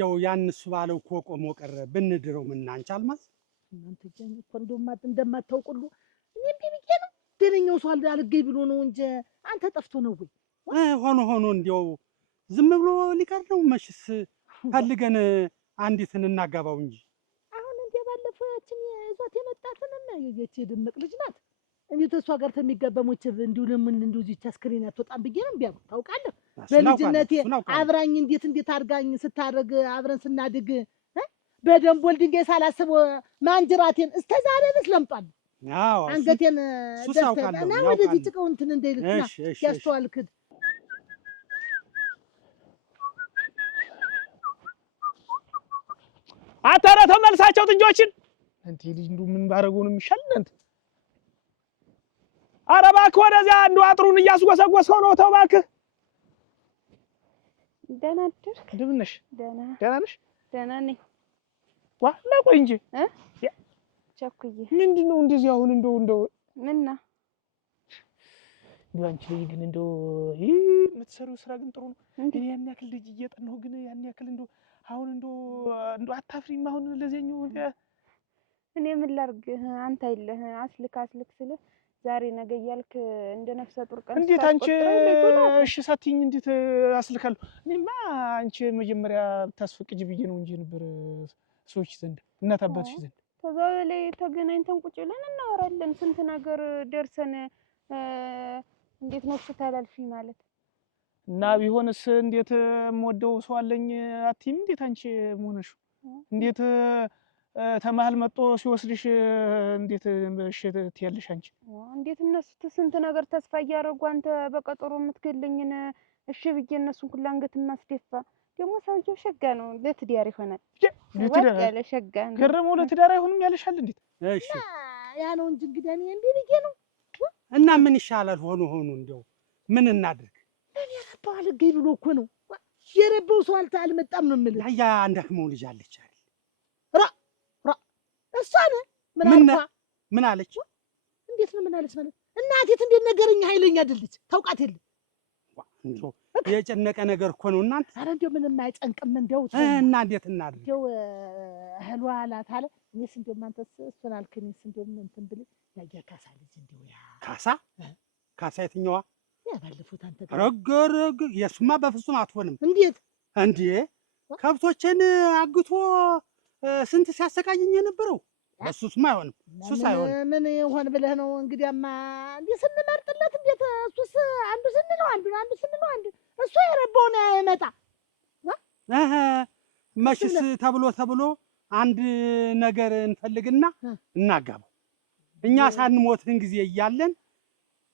እንደው ያንሱ ባለው እኮ ቆሞ ቀረ ብንድረው ምን አንቺ አልማዝ እናንተ ጃኝ እኮ እንደማታውቁሉ እኔም ቢብዬ ነው ደረኛው ሰው አልገኝ ብሎ ነው እንጂ አንተ ጠፍቶ ነው ወይ ሆኖ እንደው ዝም ብሎ ሊቀር ነው መሽስ ፈልገን አንዲትን እናጋባው እንጂ አሁን እንደ ባለፈችን ይዟት የመጣትንና የዚች ድምቅ ልጅ ናት እንዴ ተሷ ጋር ተሚገበሞች እንዲው ለምን እንዲው እዚህ አስክሬን አትወጣም ብዬ ነው ቢያው ታውቃለህ በልጅነቴ አብራኝ እንዴት አርጋኝ ስታረግ አብረን ስናድግ በደንብ ወልድንጌ ሳላስብ ማንጅራቴን እስከ ዛሬ ድረስ ለምጧል አዎ አንገቴን ደስተና ወደዚህ ጭቀው እንትን እንደይልክና ያስተዋልክድ አታረ ተመልሳቸው ጥንጆችን እንት ልጅ እንዱ ምን ባረጉን የሚሻል እንት ኧረ እባክህ ወደዚያ እንዱ አጥሩን እያስጎሰጎስከው ነው ተው እባክህ ደህና አደርክ እንደምን ነሽ ደህና ነሽ ደህና ነኝ ዋ ለቆይ እንጂ ቸኩዬ ምንድነው እንደዚህ አሁን እንደው ምንና አንቺ ላይ ግን እንደው የምትሰሪው ስራ ግን ጥሩ ነው እኔ ያን ያክል ልጅ እየጠናሁ ግን ያን ያክል እንደው አሁን እንደው አታፍሪም አሁን ለዚህኛው እኔ ምን ላድርግ አንተ አይደለህ አስልክ ስለ ዛሬ ነገ እያልክ እንደ ነፍሰ ጡር ቀን እንዴት አንቺ እሺ ሳትይኝ እንዴት አስልካለሁ እኔማ አንቺ መጀመሪያ ታስፈቅጂ ብዬ ነው እንጂ ነበር ሰዎች ዘንድ እናት አባትሽ ዘንድ ከዛው ላይ ተገናኝተን ቁጭ ብለን እናወራለን ስንት ነገር ደርሰን እንዴት ነው ተላልፊ ማለት እና ቢሆንስ እንዴት የምወደው ሰው አለኝ አትይም እንዴት አንቺ መሆንሽ እንዴት ተማህል መጥቶ ሲወስድሽ እንዴት እሺ ትያለሽ አንቺ እንዴት እነሱ ስንት ነገር ተስፋ እያደረጉ አንተ በቀጠሮ የምትገልኝን እሺ ብዬ እነሱን ሁሉ አንገት ማስደፋ ደግሞ ሰውየው ሸጋ ነው ለትዳር ይሆናል ለትዳር ያለ ሸጋ ነው ገረመው ለትዳር አይሆንም ያለሻል እንዴት እሺ ያ ነው እንጂ እንግዲህ እኔ እንዴ ብዬ ነው እና ምን ይሻላል ሆኖ እንደው ምን እናድርግ እኔ ረባው አልገኝ ብሎ እኮ ነው የረባው ሰው አልመጣም ነው የምልህ ያ አንደክመው ልጅ አለች አይደል እሷ ነው ምን አለች እንዴት ነው ምን አለች ማለት እናቴት እንዴት ነገርኛ ኃይለኛ አይደለች ታውቃት የለ እንደው የጨነቀ ነገር እኮ ነው እናንተ ኧረ እንደው ምንም አይጨንቅም እንደው እና እንዴት እናድርግ እንደው እህሏ አላት አለ እኔስ እንደው አንተስ እሱን አልከኝስ እንደው እንትን ብለህ ያያ ካሳ ልጅ እንደው ያ ካሳ የትኛዋ ያ ባለፉት አንተ ረገረግ የሱማ በፍጹም አትሆንም እንዴት እንዴ ከብቶችን አግቶ ስንት ሲያሰቃየኝ የነበረው እሱስማ አይሆንም እሱስ አይሆንም ምን ይሆን ብለህ ነው እንግዲያማ እንዴ ስንመርጥለት እንዴት እሱስ አንዱ ስንለው አንዱ እሱ የረባውን አይመጣ መሽስ ተብሎ አንድ ነገር እንፈልግና እናጋባው እኛ ሳንሞትን ጊዜ እያለን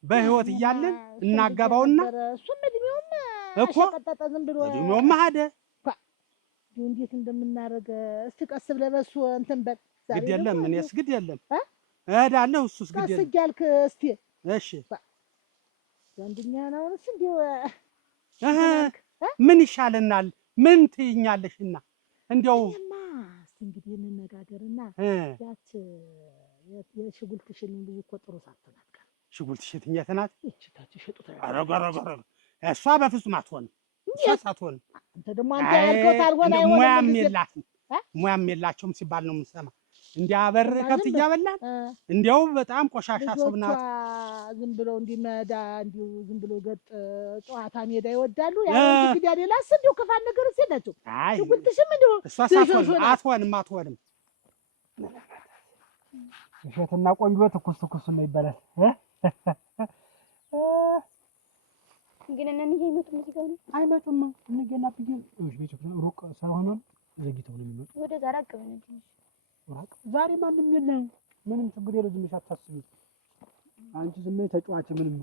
በህይወት እያለን እናጋባውና እሱም እድሜውም እኮ አሸቀጠጠ ዝም ብሎ እድሜውም ሄደ እንዴት እንደምናረግ እስቲ ቀስ ብለህ በሱ እንትን በል ግድ የለም እኔስ ግድ የለም እሄዳለሁ እሱስ ግድ የለም ቀስ እያልክ እስቲ እሺ ወንድኛ ነውስ እንዴው ምን ይሻለናል ምን ትይኛለሽና እንደው እስቲ እንግዲህ እንነጋገርና ያች የሽጉልትሽን ልጅ እኮ ጥሩ ሳትናት ጋር ሽጉልትሽ የትኛት ናት እቺ ሸጡት አረጋረጋረ እሷ በፍጹም አትሆንም እሷ አትሆንም አንተ ደግሞ አንተ ያልከው ታልሆነ አይሆንም ሙያም የላቸውም ሲባል ነው የምሰማ እንዲያበር ከብት እያበላን እንዲያው በጣም ቆሻሻ ሰው ናት ዝም ብሎ እንዲመዳ እንዲው ዝም ብሎ ገጥ ጨዋታ ሜዳ ይወዳሉ ያው እንግዲህ ሌላስ እንዲው ከፋን ነገር ሲላቸው ሽጉልትሽም እንዲው እሷ አትሆንም እሸትና ቆንጆ ትኩስ ነው ይባላል ግን እነኚህ ይመጡም እዚህ ጋር ነው አይመጡም እንገና ብዬሽ ቤት ሩቅ ስለሆነ ዘግይተው ነው የሚመጡ ወደ ዛራ አቀበነ ራቅ ዛሬ ማንም የለም ምንም ችግር የለው ዝም ብለሽ አታስቢ አንቺ ዝም ብለሽ ተጫዋች ምንም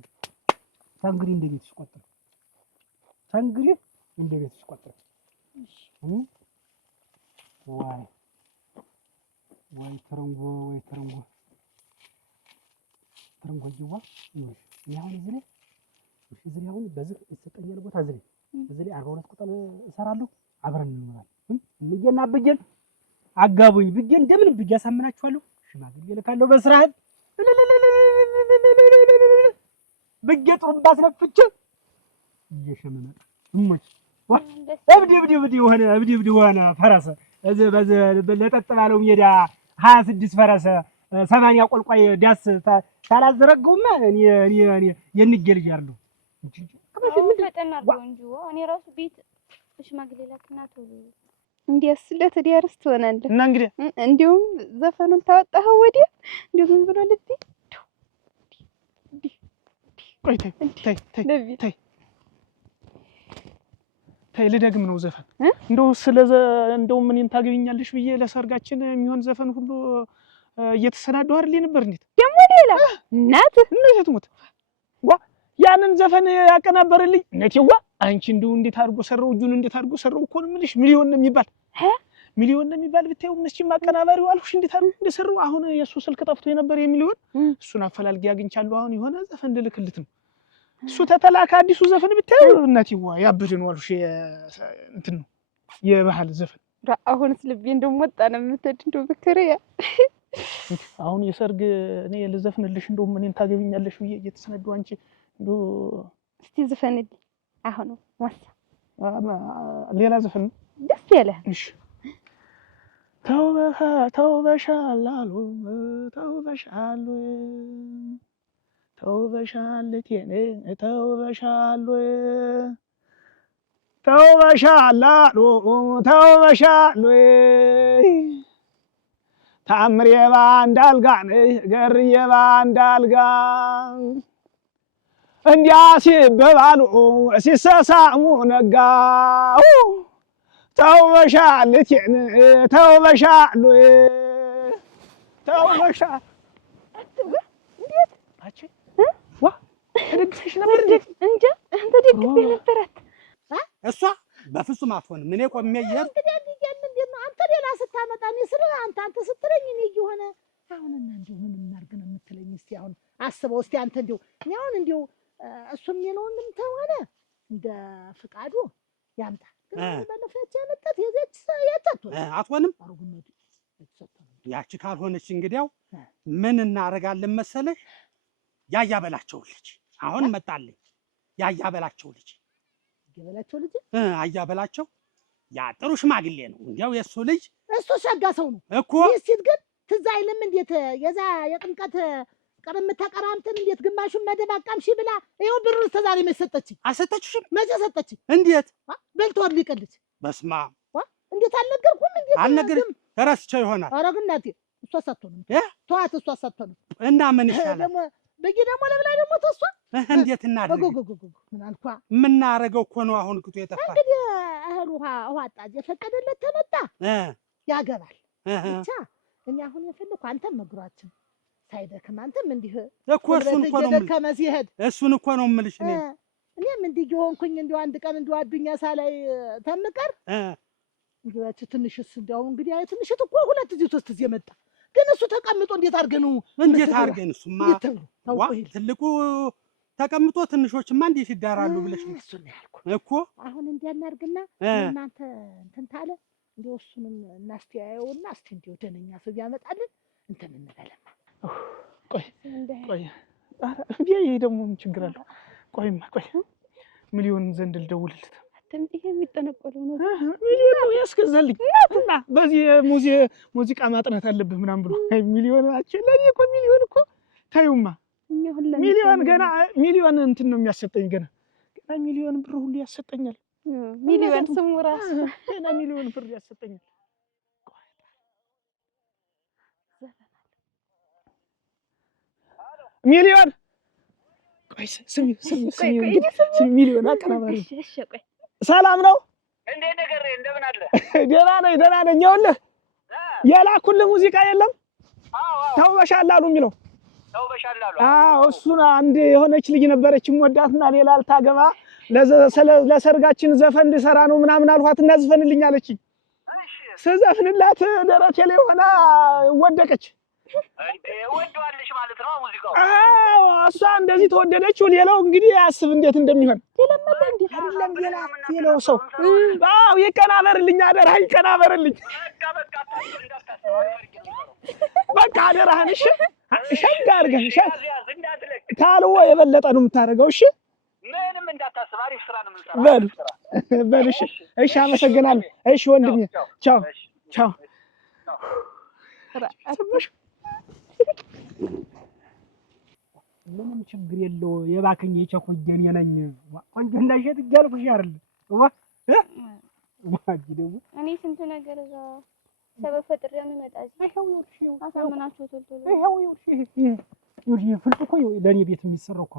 ታንግሪ እንደ ቤትሽ ቆጥር ታንግሪ እንደ ቤትሽ ቆጥር እሺ ወይ ተረንጎ ይዋ ያው እዚህ አሁን በዚህ የተሰጠኛል ቦታ እዚህ ላይ 42 ቁጥር እሰራለሁ አብረን እንኖራለን እንየና ብዬን አጋቡኝ ብዬን እንደምን ብዬ አሳምናችኋለሁ ሽማግሌ ልካለሁ በስርዓት ብዬ ጥሩምባ አስነፍቼ እየሸመመ እሞች እብድ የሆነ ፈረሰ እዚህ በዚህ ለጠጥ ባለው ሜዳ 26 ፈረሰ 80 ቆልቋይ ዳስ ሳላዘረገውማ እኔ የንጌ ልጅ አይደለሁ። እኔ ራሱ ቤት ሽማግሌ ላክና ቶሎ እንዲያስ ለትዳርስ ትሆናለህ እና እንግዲህ እንዲሁም ዘፈኑን ታወጣኸው ወዲያ እንዲሁ ምን ብሎ ልብ ቆይ ተይ ልደግም ነው ዘፈን እንደው ምን ታገኛለሽ ብዬ ለሰርጋችን የሚሆን ዘፈን ሁሉ እየተሰናደው አይደል ነበር። እንዴት ደግሞ ሌላ እናትህ ትሙት ዋ ያንን ዘፈን ያቀናበረልኝ ነቴዋ አንቺ እንደው እንዴት አድርጎ ሰራው እጁን እንዴት አድርጎ ሰራው እኮ ነው የምልሽ። ሚሊዮን ነው የሚባል ብታየው እነሱም አቀናባሪው አልኩሽ እንዴት አድርጎ እንደሰራው። አሁን የሱ ስልክ ጠፍቶ የነበር የሚሊዮን እሱን አፈላልጌ አግኝቻለሁ። አሁን የሆነ ዘፈን ልልክልት ነው እሱ ተተላካ አዲሱ ዘፈን ብታየው እናቴዋ ያብድ ነው አልኩሽ። እንትን ነው የባህል ዘፈን። አሁንስ ልቤ እንደው ወጣ ነው የምትሄድ እንደው በከሪያ አሁን የሰርግ እኔ ልዘፍንልሽ እንደው ምን ታገቢኛለሽ ብዬ እየተሰነዱ አንቺ እንደው እስቲ ዘፈንልኝ አሁን ወጣ ሌላ ዘፈን ደስ ያለ እሺ ተውበሻል አሉ ተውበሻል ተውበሻልቴኔ ተውበሻል ተውበሻል አሉ ተውበሻል ታምሬ ባንድ አልጋ ገርዬ ባንድ አልጋ እንዲያ ሲበባሉ ሲሰሳሙ ነጋ ተውበሻልቴን ተውበሻል ተውበሻል እንዴት አቺ ዋ ተደግፈሽ ነበር እንዴ አንተ ደግፈ ነበራት እሷ በፍጹም አትሆንም። እኔ ቆሜ ይሄር አንተ ሌላ ስታመጣ እኔ ስለ አንተ ስትለኝ እኔ እየሆነ አሁንና እንደው ምን እናርግ ነው የምትለኝ? እስቲ አሁን አስበው እስቲ አንተ እንደው እኔ አሁን እንደው እሱም የነውንም ተሆነ እንደ ፍቃዱ ያምጣ ባለፈች ያመጣት የዘች አትሆንም። ያቺ ካልሆነች እንግዲያው ምን እናረጋለን መሰለሽ? ያያበላቸው ልጅ አሁን መጣልኝ። ያያበላቸው ልጅ አያበላቸው ያ ጥሩ ሽማግሌ ነው። እንዲያው የሱ ልጅ እሱ ሸጋ ሰው ነው እኮ። ይስት ግን ትዝ አይልም እንዴት የዛ የጥምቀት ቀረም ተቀራምተን እንዴት ግማሹን መደብ አቃምሺ ብላ ይኸው ብሩን ተዛሬ መሰጠችኝ። አልሰጠችሽም? መቼ ሰጠችኝ? እንዴት በልቷል ሊቀልች በስማ እንዴት አልነገርኩም? እንዴት አልነገርም? ረስቸው ይሆናል። ኧረ ግን እናቴ እሷ ሳትሆን ተዋት። እሷ ሳትሆን እና ምን ይሻላል ደግሞ በጊ ደግሞ ለብላ ደግሞ ተሷ እንዴት እናድርግ? ምን አልኳ የምናረገው እኮ ነው አሁን ቅጡ የጠፋ። እንግዲህ እህል ውሃ አጣጅ የፈቀደለት ተመጣ ያገባል ብቻ። እኛ አሁን የፈለኩ አንተም መግሯችን ሳይደክም አንተም እንዲህ እኮ እሱን እኮ ነው የምልሽ። እኔም እንዲህ የሆንኩኝ እንዲሁ አንድ ቀን እንዲሁ አዱኛ ሳላይ ተምቀር እንዲያች ትንሽስ እንዲያው እንግዲህ አይ ትንሽት እኮ ሁለት እዚህ ሶስት እዚህ መጣ። ግን እሱ ተቀምጦ እንዴት አድርገን እሱማ ትልቁ ተቀምጦ ትንሾችማ እንዴት ይዳራሉ ብለሽ ነው እሱን ያልኩ እኮ። አሁን እንዲያናርግና እናንተ እንትን ታለ እንዲው እሱንም እናስተያየውና እስቲ እንዲው ደነኛ ሰው ያመጣልን እንትን እንበለማ። ቆይ ይሄ ደግሞ ምን ችግር አለው? ቆይ ሚሊዮን ዘንድ ልደውልልት። ይሄ የሚጠነቆለው ነው ሚሊዮን ያስገዛልኝ እና በዚህ ሙዚቃ ማጥናት አለብህ ምናምን ብሎ ሚሊዮናችን ለኔ እኮ ሚሊዮን እኮ ታዩማ ሚሊዮን እንትን ነው የሚያሰጠኝ ገና ሚሊዮን ብር ሁሉ ያሰጠኛል። ሚሊዮን ስሙ ራሱ ገና ሚሊዮን ብር ያሰጠኛል። ሚሊዮን ቆይ ስሚ ሚሊዮን አቀራባሪ ሰላም ነው? እንዴት ነገር እንደምን አለ? ደህና ነኝ። ይኸውልህ የላኩልህ ሙዚቃ የለም? ተውበሻል አሉ የሚለው ተውበሻል አሉ። አዎ እሱን አንድ የሆነች ልጅ ነበረች የምወዳትና ሌላ አልታገባ ለሰርጋችን ዘፈን ልሰራ ነው ምናምን አልኋትና ዘፈንልኝ አለችኝ። ስዘፍንላት ደረቴ ላይ ሆና ወደቀች። እንዴ ወደዋልሽ ማለት ነው ሙዚቃው? አዎ እሷ እንደዚህ ተወደደችው። ሌላው እንግዲህ አስብ እንዴት እንደሚሆን። አይደለም ሌላው ሰው አዎ ይቀናበርልኝ፣ አደራ ይቀናበርልኝ። በቃ አደራህን። እሺ ሸጋ አድርገህ ካልወ የበለጠ ነው የምታደርገው። እሺ ምንም እንዳታስብ፣ አሪፍ ስራ ነው የምንሰራው። በል በል እሺ፣ እሺ፣ አመሰግናለሁ። እሺ ወንድሜ፣ ቻው ቻው። ምንም ችግር የለው። የባክኝ የቸኮጀን የነኝ ቆንጆ እንዳሸት እያልኩሽ አይደል? ዋጅ ደግሞ እኔ ስንት ነገር እዛ ሰበብ ፈጥሬ የምመጣ አሳምናቸው ቶሎ ይኸው ፍልጥ እኮ ለእኔ ቤት የሚሰራው እኮ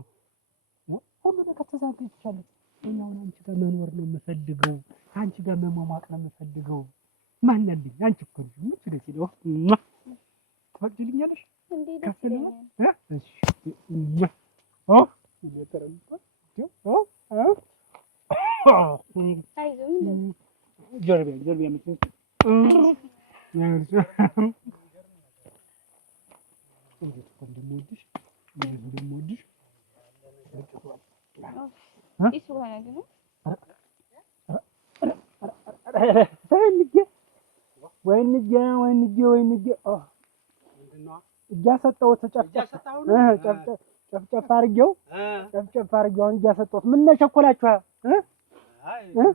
ሁሉ ነገር ተሳክቶልሻል። እኛውን አንቺ ጋር መኖር ነው የምፈልገው፣ አንቺ ጋር መሟሟቅ ነው የምፈልገው። ማን አለኝ? አንቺ እኮ ነሽ። ምን ደስ ይለው ትፈቅጂልኛለሽ? እንዴ ከፍ ነው እሺ ጀርቢያ ምትል እንደምወድሽ እሱ ሆነ ግን ወይንጄ እያሰጠሁት ጨፍጨፍ አድርጌው አሁን እያሰጠሁት ምን ነሸኮላችኋል?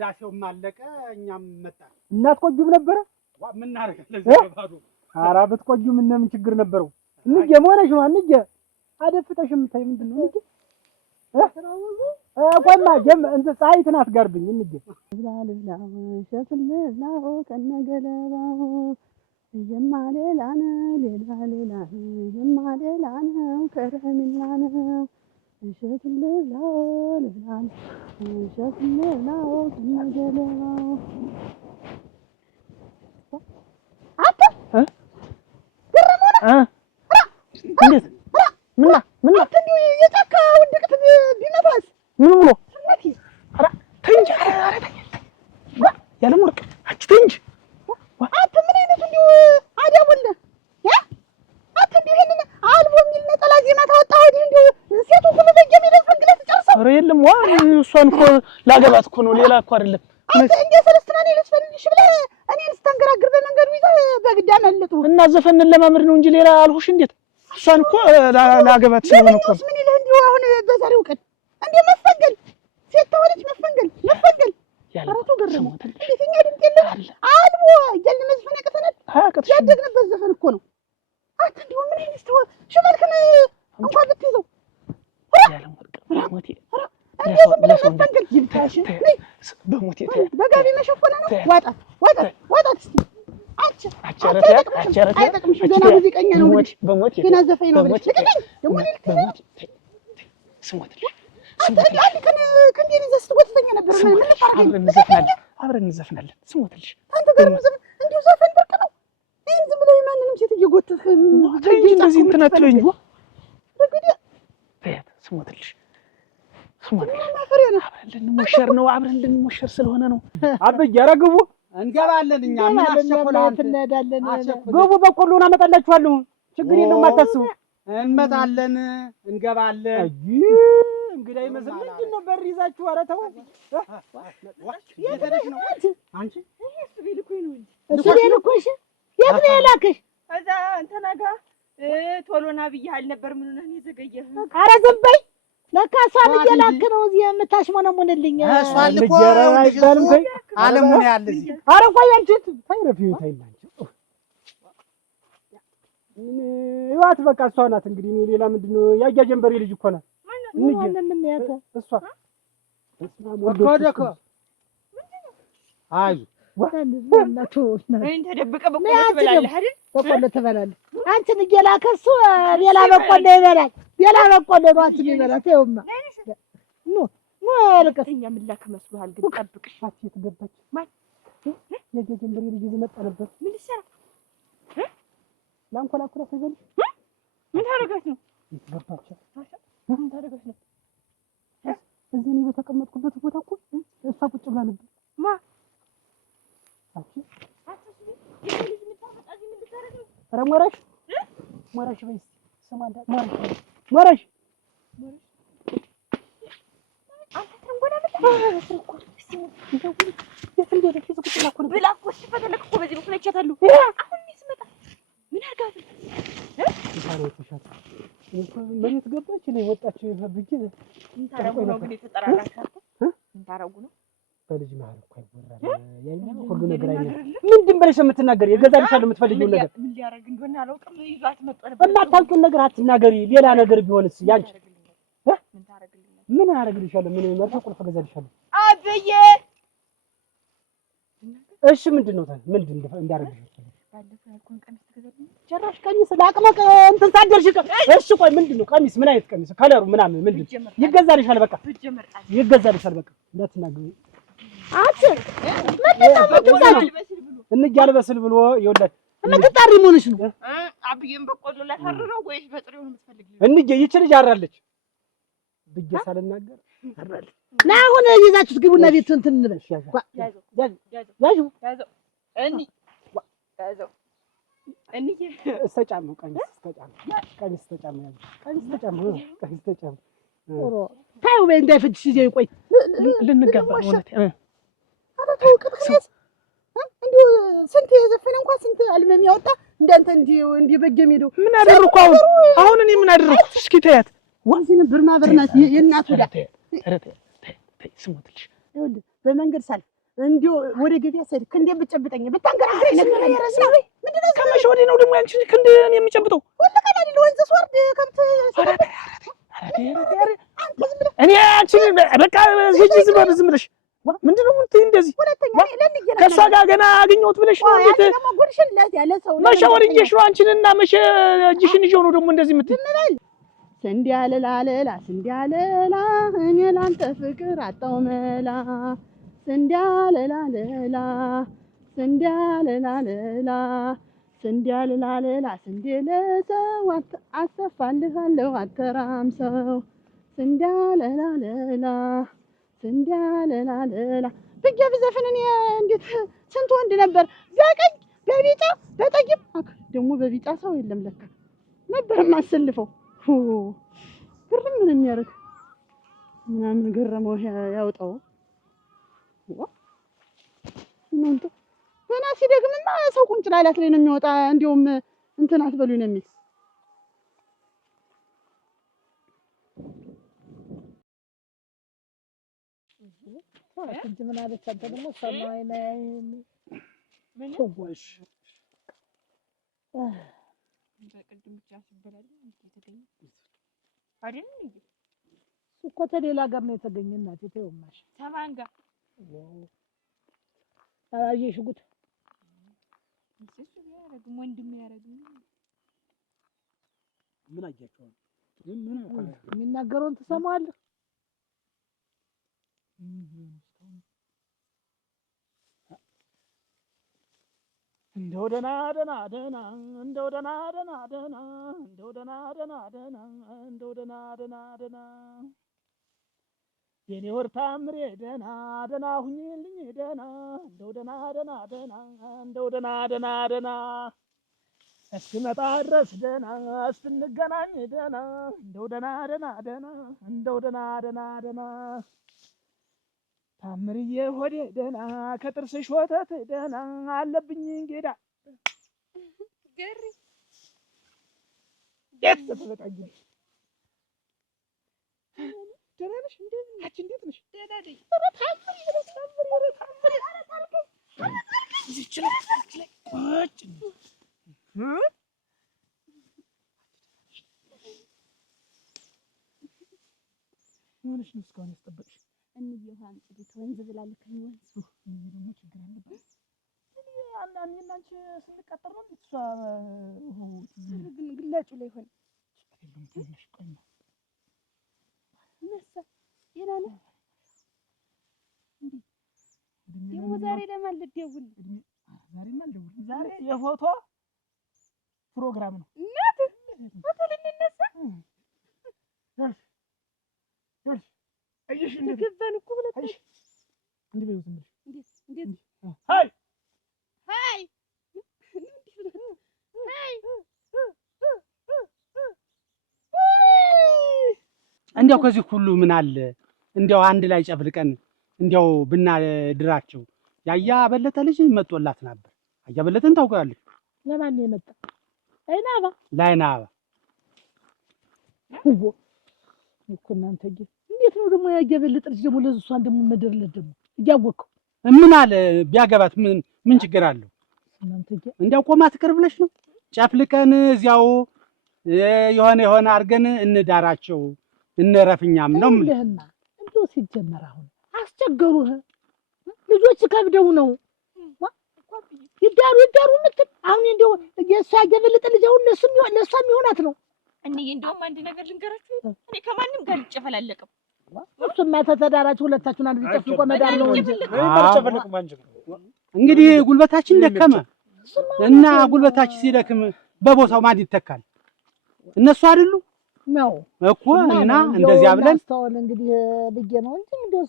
ዳሴውም አለቀ፣ እኛም መጣን። እናትቆጁም ነበረ ምን እናደርጋለን? ኧረ ብትቆጁም ምን ችግር ነበረው? እንጄ መሆነሽ ነው እንጄ አደፍጠሽ የምታይ ምንድን ነው? ቆይማ እንትን ፀሐይ ትናት ጋርብኝ እንጄ ሸፍልላው ከነገለባው ይሄማ ሌላ ነው ይሄማ ሌላ ነው ከረሚላ ነው ሸፍልላው ሌላ ነው ሸፍልላው ከነገለባው እንዴት ምን እንዴ የጫካ ውድቅት ቢመታስ ምን ብሎ ኧረ ተይ እንጂ ያለ ወርቅ አንቺ ተይ እንጂ አንተ ምን አይነት እንዴ አዳውለ አንተ እንዴ ይሄንን አልቦ የሚል ነጠላ ዜማ ታወጣ ወዲህ እንዴ ሴቱ ሁሉ በየሚለው ፈንግለት ጨርሰው ኧረ የለም ዋ እሷን እኮ ላገባት እኮ ነው ሌላ እኮ አይደለም አንተ እንዴ ሰለስትና ነው ልትፈልግሽ ብለህ እኔን ስተንገራግር በመንገዱ ይዘህ በግድ አመለጡ እና ዘፈንን ለማምር ነው እንጂ ሌላ አልሁሽ እንዴት እሷን እኮ ላገባት ስለሆነ እኮ ምን ይልህ እንዴ አሁን በዛሬው ቀን እንዴ መፈንገል ሴት ተወለች መፈንገል አራቱ ገረመ እንዴት እኛ ድምፅ የለም አልቦ እያልን መዝፈን ያቅተናል ያደግንበት ዘፈን እኮ ነው አንተ እንዲሁ ምን አይነት ተወ ሽመልክን እንኳን ብትይዘው ያለም ወርቅ ሞቴ መፈንገል ይብታሽ በሞቴ በጋቢ መሸፈነ ነው ዋጣት እስቲ አይጠቅምሽ ገና ሙዚቀኛ ነው በሞቴ ገና ዘፋኝ ነው ብለሽ ደግሞ አንድ ቀን ክንዴን ይዘህ ስትጎትተኛ ነበር ምን ታደርገኝ አብረን እንዘፍናለን ስሞትልሽ አንተ ጋር እንዲሁ ዘፈን ብርቅ ነው ይህን ዝም ብለው ማንንም ሴት እየጎተትህ እንደዚህ እንትን አትበይኝ ስሞትልሽ አብረን ልንሞሸር ስለሆነ ነው አብዬ ኧረ ግቡ እንገባለን እኛ ምን አስቸኮላን እንሄዳለን ግቡ በቆሎን አመጣላችኋለሁ ችግር የለውም አታስቡ እንመጣለን እንገባለን እንግዲህ ይመስል ምንድን ነው በር ይዛችሁ ኧረ ተው የተደሽ ነው አንቺ እሱ ቢልኩኝ ነው እሱ ቢልኩሽ የት ነው የላክሽ እዛ እንትና ጋር ቶሎና ብዬሽ ነበር ምን ሆነህ የዘገየህ ኧረ ዝም በይ ለካ እሷ ብዬሽ ላክ ነው እዚህ የምታሽሞነሙንልኝ እሷ ልኮ አይባልም ተይ አለሙን ያለ እዚህ ኧረ ቆይ አንቺ ታይረፊ ታይላንቺ ይዋት በቃ እሷ ናት እንግዲህ እኔ ሌላ ምንድን ነው ያያ ጀንበሬ ልጅ እኮ ናት ምን ያተ እሷ ወደከ አይዞህ እኔን ተደብቀህ በቆሎ ትበላለህ አይደል? በቆሎ ትበላለህ። አንቺን እየላከ እሱ ሌላ በቆሎ ይበላል። ሌላ በቆሎ ነው አንቺን ይበላል። ተይውማ ኑ ልቀተኛ ምን ላክ መስሎሃል? ግን ጠብቅሽ የት ገባች? ማን የጀንበሬ ልጅ መጣ ነበር። ምን ልትሰራ ላንኮላኩላ ሰይበል ምን ታደርጋት ነው? ገባች ምን ታደርጋት ነው? እዚህ እኔ በተቀመጥኩበት ቦታ እኮ እሷ ቁጭ ብላ ነበር። ማ ኧረ ሞረሽ በይ ስማ ሞረሽ መሬት ገባች እኔ ወጣች ብዬ ምን ታረጉ ነው ግን የተጠራራችሁ? ምን ታረጉ ነው? በልጅ መሀል እኮ አይወራም። ያይና ሁሉ ነገር አይነ ምንድን ብለሽ የምትናገሪ? የገዛልሻለሁ የምትፈልጊውን ነገር ምን ሊያደርግ እንደሆነ አላውቅም። ይዟት መጥቶ ነበር። የማታውቂውን ነገር አትናገሪ። ሌላ ነገር ቢሆንስ ያንቺ ምን ታደርግልኛለህ? ምን አደርግልሻለሁ? ምን መርፌ ቁልፍ እገዛልሻለሁ። አብዬ እሺ ምንድን ነው ታዲያ? ምንድን እንዳደርግልሽ ባለፈው ያልኩህን ቀሚስ ትገዛልኝ? ጭራሽ ቀሚስ ለአቅመ እንትን ሳደርሽ እሺ ቆይ ምንድን ነው ቀሚስ? ምን አይነት ቀሚስ? ከለሩ ምናምን ምንድን ይገዛልሻል? በቃ ይገዛልሻል። በቃ እንዳትናገሪ አንቺ እንጃልበስል ብሎ ይኸውልህ የምትጣሪ መሆንሽ ነው። አብዬን በቆሎ ላሳርረው ወይስ በጥሬው ነው የምትፈልጊው? እንጂ ይቺ ልጅ አራለች ብዬ ሳልናገር አራለች። ና አሁን ይዛችሁት ግቡና ቤት እንትን እንበል። ያዘው እንዬ እስተጫማው ቀሚስ እስተጫማ ታዩ በይ እንዳይፈጅሽ ይዘው ይቆይ ልንገባ እውነት ኧረ ተው ቅጥቅስ እንዲሁ ስንት የዘፈነ እንኳን ስንት አልበም ያወጣ እንዳንተ እንዲህ በጌም ሄደው ምን አደረኩ? አሁን እኔ ምን አደረኩ? እስኪ ተያት ዋዚ ነበር ማበርናት የእናቱ ዳ ስሞትልሽ ይኸውልህ በመንገድ ሳልፍ እንዲሁ ወደ ገበያ ሰድ ክንዴ ብጨብጠኝ ብታንገራግረኝ ነበር። ያረስና ምንድን ነው ከመቼ ወዲህ ነው ደግሞ ያንቺ ክንድ የሚጨብጠው? ወለ ቀዳዲ ወንዝ ስወርድ ከብት እኔ አንቺን በቃ ሂጂ ዝም ብለሽ ምንድን ነው የምትይ እንደዚህ? ከእሷ ጋር ገና አገኘሁት ብለሽ ነው እንዴት መቼ ወርጄሽ ነው አንቺንና መቼ እጅሽን ይዤው ነው ደግሞ እንደዚህ የምትይ? ስንዴ አለላ ስንዴ አለላ እኔ ላንተ ፍቅር አጣው መላ ስንዴ አለላ ስንዴ አለላ ስንዴ አለላ ስንዴ ለሰው አሰፋልሃለሁ አተራምሰው ስንዴ አለላ ስንዴ አለላ ብዬ ብዘፍን እኔ እንዴት ስንት ወንድ ነበር በቀኝ በቢጫ በጠይም ደግሞ በቢጫ ሰው የለም ለካ ነበር የማሰልፈው። ግርም ምን የሚያደርግ ምናምን ገረመው ያውጣው እናንተ ገና ሲደግምማ ሰው ቁንጭላላት ላይ ነው የሚወጣ። እንዲያውም እንትን አትበሉኝ ነው የሚል እንጂ ምን አለች አንተ ደግሞ ሰማይ ምን ተወሽ በቅድም ብቻ ሲበላል የተገኘ አይደል እንዴ? እኮ ተሌላ ጋር ነው የተገኘ። እናቴ ተውማሽ ተማን ጋር አያየሽ ጉድ እሱ ያረግም ወንድም ያረግም ምን አያቸው ምን የሚናገረውን ትሰማዋለህ? እንደው ደህና እንደው ደህና የኔ ወር ታምሬ ደህና ሁኚልኝ ደህና እንደው ደህና እስክመጣ ድረስ ደህና እስክንገናኝ ደህና እንደው ደህና ታምርዬ ሆዴ ደህና ከጥርስሽ ወተት ደህና አለብኝ እንጌዳ ገሪ የት ተበጣኝ ደህና ነሽ? እንዴት ነሽ? ደህና ነኝ። ሆነሽ ነው እስካሁን ያስጠበቅሽ? እንየው አንቺ ወንዝ ብላ ልከኝ ወንዝ ደግሞ ችግር አለበት። አንዳንዴ እና አንቺ ስንቀጠር ነው እሷ ግን ግላጩ ላይ ሆነ ትንሽ ቆይ ነው ነሳ የናለ ደግሞ ዛሬ ለማን ልደውል? ዛሬማ አልደውልም። ዛሬ የፎቶ ፕሮግራም ነው። እናት ፎቶ ልንነሳ አይሽ ገባን እኮ ብለህ እንዴ በይው ዝም ብለሽ እንዴት ሃይ ሃይ ሃይ እንዲያው ከዚህ ሁሉ ምን አለ እንዲያው አንድ ላይ ጨፍልቀን እንዲያው ብናድራቸው። ያያ በለጠ ልጅ መጥቶላት ነበር። አያ በለጠን ታውቃለች? ለማን ነው የመጣ? ላይናባ ላይናባ እኮ እናንተ እንዴት ነው ደግሞ ያየ በለጠ ልጅ ደግሞ ለእሷን ደግሞ መደርለት ደግሞ እያወቅሁ ምን አለ ቢያገባት ምን ችግር አለው? እንዲያው ቆማ ትቅር ብለሽ ነው? ጨፍልቀን እዚያው የሆነ አድርገን እንዳራቸው እንረፍኛም ነው የምልህማ። እንደው ሲጀመር አሁን አስቸገሩህ። ልጆች ከብደው ነው ይዳሩ የምትል አሁን እንደው የእሷ ያገበለጠ ልጅ አሁን ለእሷ የሚሆናት ነው። እንዬ እንደውም አንድ ነገር ልንገራችሁ፣ እኔ ከማንም ጋር ልጨፈላለቅም። እሱማ ተተዳራችሁ ሁለታችሁን አንድ ጨፍልቆ መዳር ነው እንጂ እንግዲህ ጉልበታችን ደከመ እና ጉልበታችን ሲደክም በቦታው ማን ይተካል? እነሱ አይደሉ ነው እኮ እና እንደዚያ ብለን አስተዋል እንግዲህ ብዬ ነው እንጂ እንደው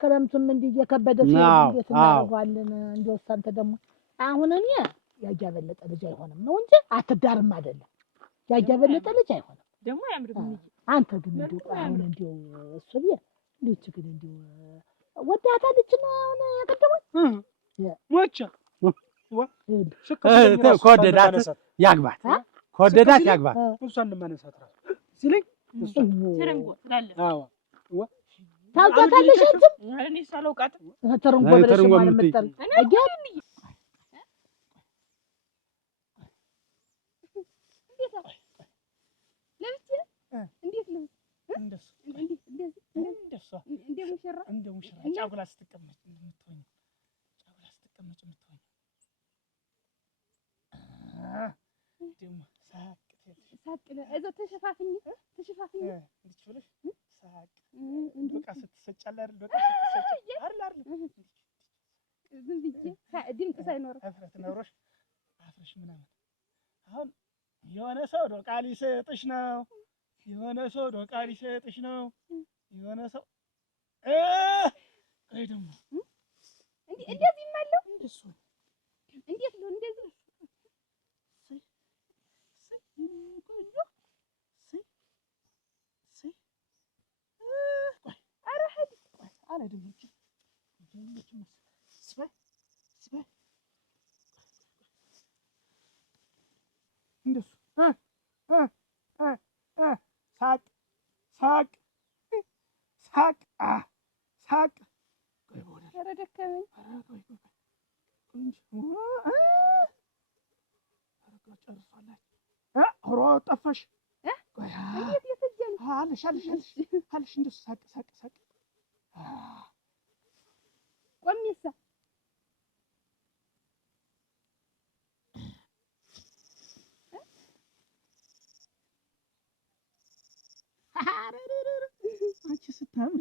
ክረምቱም እንዲህ እየከበደ ሲሄድ እንዴት እናደርገዋለን? እንደው አንተ ደግሞ አሁን እኔ ያያበለጠ ልጅ አይሆንም ነው እንጂ አትዳርም አይደለም። ያያበለጠ ልጅ አይሆንም ደግሞ አያምርም። አንተ ግን እንደው አሁን እንደው እሱ ቢያ ልጅ ግን እንደው ወዳታ ልጅ ነው አሁን ያቀደመው ሞቻ ከወደዳት ያግባት፣ ከወደዳት ያግባት። እሷን ለማነሳት ራሱ ሲለኝ ትርንጎ ትላለች። አዎ ታውቃታለሽ? አንተም እኔ ሳላውቃትም ትርንጎ ብለሽ ማለት መጣል አያል ጫጉላ ስትቀመጭ የምትሆኝ ደግሞ ሳቅ እዛ ተሸፋፍኝ እንድች ብለሽ ሳቅ በቃ ስትሰጫለ አይደል? በቃ ስትሰጫ አይደል? ዝም ብዬ ድምፅ ሳይኖረው እፍረት ኖሮሽ አፍረሽ ምናምን። አሁን የሆነ ሰው ዶቃ ሊሰጥሽ ነው፣ የሆነ ሰው ዶቃ ሊሰጥሽ ነው፣ የሆነ ሰው ቆይ ደግሞ እንደዚህ ማለው እንደሱ እንዴት ነው እንደዚህ ሳቅ ኧረ ደከመኝ። ጠፋሽ እንዴት የተጀነ አለሽ እንደሱ ሳቅ ቆሜሳ አንቺ ስታምሪ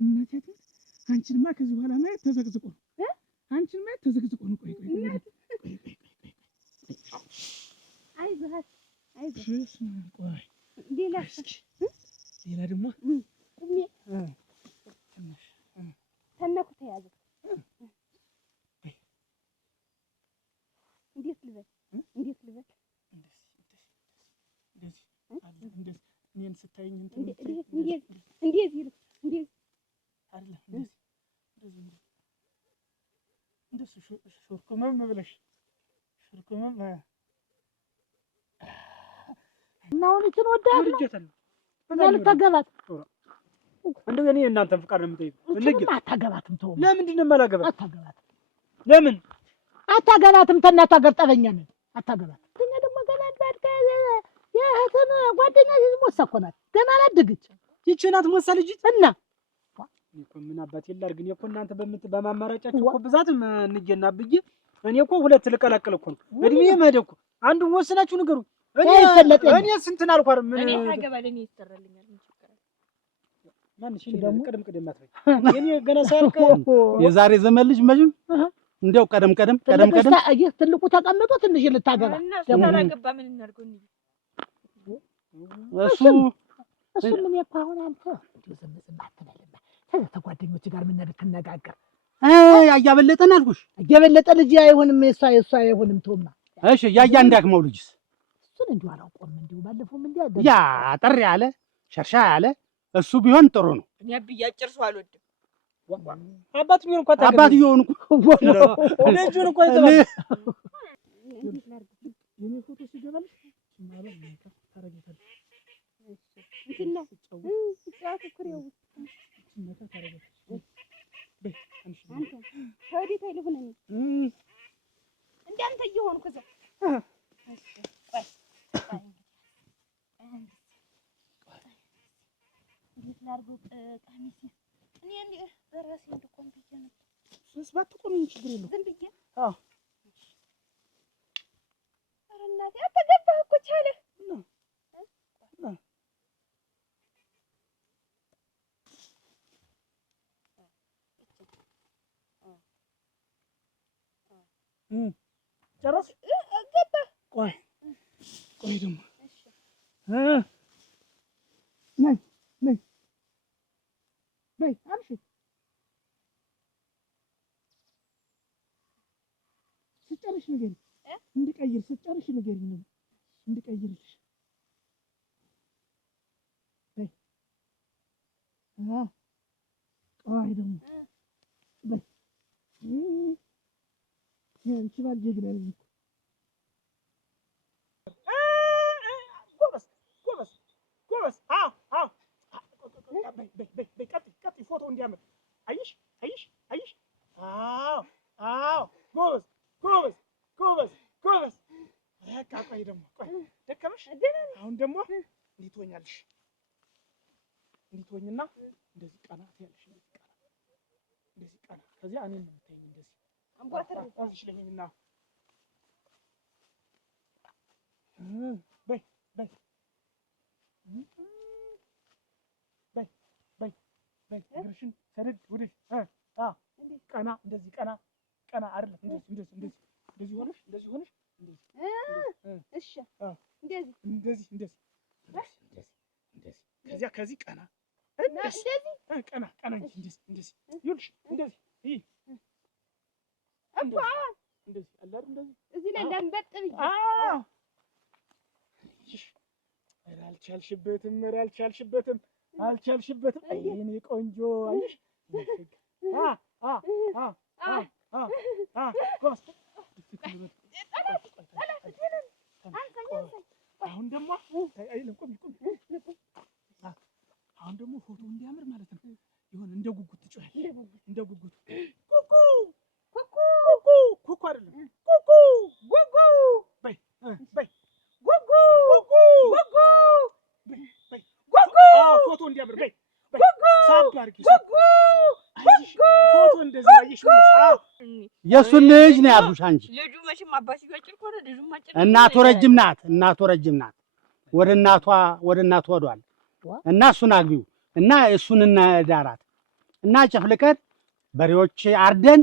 እናቴ አንቺንማ ከዚህ በኋላ ማየት ተዘቅዝቆ ነው። አንቺን ማየት ተዘቅዝቆ ነው። ቆይ አይዞህ ቆይ ሌላ ደግሞ ቁሜ ተነኩ ተያዘ። እንዴት ልበል እንደዚህ እኔን ስታይኝ እንደሱ ሾርኮመም ብለሽ ሾርኮመም እና አሁን እችን ወዳለሁ እና ልታገባት እንደው እኔ እናንተን ፍቃድ ነው የምጠይቀው። እችን አታገባትም። ተው ለምንድን ነው የማላገባት? አታገባትም። ለምን አታገባትም? ተናቷ ጋር ጠበኛ ነን። አታገባትም። እኛ ደግሞ ገና አድባድጋ የእህትን ጓደኛ ሞሳ እኮ ናት። ገና አላደገች። ይህች ናት ሞሳ ልጅ እና እኮ ምን አባቴ ላድርግ? እኔ እኮ እናንተ በማማራጫችሁ እኮ ብዛት እንጀና ብዬ እኔ እኮ ሁለት ልቀላቅል እኮ ነው እድሜ መሄድ እኮ አንዱን ወስናችሁ ንገሩኝ። እኔ ስንትን አልኳር ምን እኔ ታገባለ እኔ ይሰራልኛል። ምን ችግር አለ? ማንሽ ደግሞ ቅድም አትበይ። እኔ ገና ሳልክ የዛሬ ዘመን ልጅ መቼም እንዲያው ቀደም ትልቁ ተቀምጦ ትንሽ ልታገባ እና ስታላገባ ምን እናድርገው? እሱ ምን ያፓውን አንተ ዝም አትበልማ። ተጓደኞች ጋር ምን ልትነጋገር ያያበለጠን አልኩሽ። ያያበለጠ ልጅ አይሆንም። የእሷ አይሆንም። ተውማ እሺ ያያ እንዳክመው ልጅስ እሱን እንዲሁ አላውቀውም። እንዲሁ ባለፈውም ያ ጠር ያለ ሸርሻ ያለ እሱ ቢሆን ጥሩ ነው። እኔ አብያጭር ሰው አልወድም። አባትየውን እንኳን አባትየውን ልጁን እንኳን ተባለ የኔ ፎቶ ሲገባልሽ ማለት ነው ታረጋታለሽ። እንትና ጫት ኩሬው ላድርገው ቀሚሴ እኔ በራሴ እንድቆም ብዬ ነው። እሱስ ባትቆም ችግር የለውም። ዝም ብዬ አዎ። ኧረ እናቴ አትገባህ እኮ ቻለህ ጨረስ ገባ። ቆይ ደግሞ ነይ አምሺ ስጨርሽ ንገሪኝ እንድቀይር ስጨርሽ ንገሪኝ እንድቀይርልሽ በይ ቆይ ደግሞ በይ ያንቺ ባል ጀግና ነኝ ጎበዝ አዎ በይ ቀጥይ ፎቶ እንዲያምር አየሽ አዎ ጎበዝ በቃ ቆይ ደግሞ ደከመሽ አሁን ደግሞ እንዲህ ትሆኛለሽ እንዲህ ትሆኝና እንደዚህ ቀና ትያለሽ እንደዚህ ቀና ከዚያ እኔን ነው የምታይኝ እንደዚህ እዚህ ለኝና በይ እግርሽን ሰደድ ወደሽ ቀና እንደዚህ ቀና አይደለም እንደዚህ ሆነሽ እሺ እንደዚህ ከዚያ ከዚህ ቀና ቀና እንደዚህ ይኸውልሽ እንደዚህ እኮ እንደዚህ አለ አይደል እንደዚህ እዚህ ላይ እንዳንበጥ ብዬ አልቻልሽበትም አይ የኔ ቆንጆ አየሽ አሁን ደግሞ ፎቶ እንዲያምር ማለት ነው የሆነ እንደ ጉጉት ትጮያለሽ እንደ ጉጉት ኩኩ አይደለም ጉጉ በይ ፎቶ እንዲያምር በይ ሳብ አድርጊ ፎቶ እንደዚህ አየሽ የእሱን ልጅ ነው ያሉሽ አንቺ ልጁ መቼም አባትዬው አጭር ከሆነ ልጁም አጭር እናቱ ረጅም ናት ወደ እናቷ ወዷል እና እሱን አግቢው እና እሱን እናዳራት እና ጨፍልቀን በሬዎች አርደን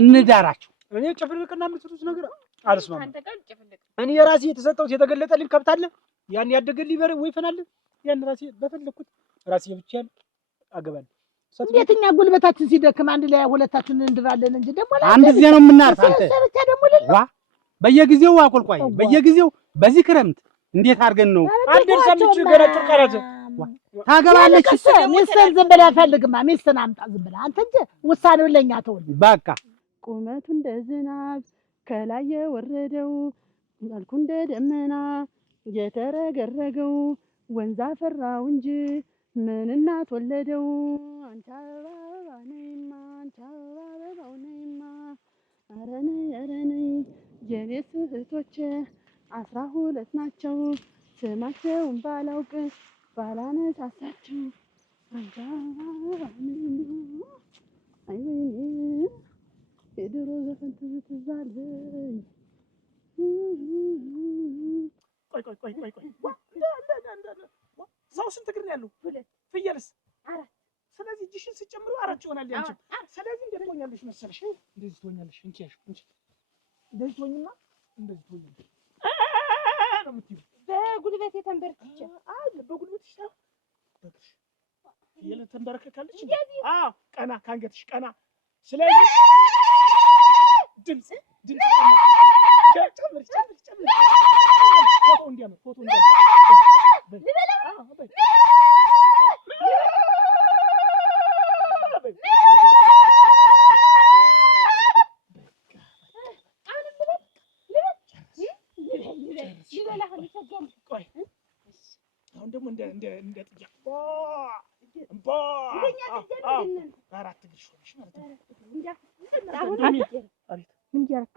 እንዳራቸው እኔ ጨፍልቅና የምትሉት ነገር አልስማማም። እኔ የራሴ የተሰጠሁት የተገለጠልኝ ከብት አለ ያን ያደገልኝ በሬ ወይፈን አለ ያን ራሴ በፈለኩት ራሴ ብቻዬን አገባለሁ። እንዴት እኛ ጉልበታችን ሲደክም አንድ ላይ ሁለታችን እንድራለን እንጂ ደግሞ አንድ ጊዜ ነው የምናርፍ። አንተ ዋ በየጊዜው አቆልቋይ በየጊዜው በዚህ ክረምት እንዴት አድርገን ነው አልደርሰምች ገረጭ ቀረዘ ታገባለች። ሚስትን ዝም ብለህ ፈልግማ ሚስትን አምጣ ዝም ብለህ አንተ እንጂ ውሳኔው ለኛ ተወው። በቃ ቁመቱ እንደ ዝናብ ከላይ የወረደው መልኩ እንደ ደመና የተረገረገው ወንዝ አፈራው እንጂ ምን እናት ወለደው። አንቺ አበባ ነይማ አንቺ አበባው ነይማ ኧረ ነይ የኔስ እህቶች 12 ናቸው ስማቸውን ባላውቅ ባላነሳሳቸው አንቺ አበባ ነይማ አይ ወይኔ የድሮ ዘፈን ትዝ አለኝ። ቆይ ሰው ስንት እግር ነው ያለው? 2 ፍየልስ 4 ስለዚህ እጅሽን ስጨምሩ 4 ይሆናል ያንቺ። ስለዚህ እንዴት ትሆኛለሽ መሰለሽ? እንደዚህ ትሆኛለሽ እንኪያሽ እንደዚህ ትሆኝና እንደዚህ ትሆኛለሽ ነው የምትይው። በጉልበቴ ተንበርክቼ በጉልበትሽ በግርሽ ፍየል ተንበረከካለች። ቀና ካንገትሽ ቀና። ስለዚህ ድምፅ ጨምር ፎቶ እንዲያምር አሁን ደግሞ እንደ ጥያ አራት እግርሽ ሆነሽ ማለት ነው። ምን እያደረክ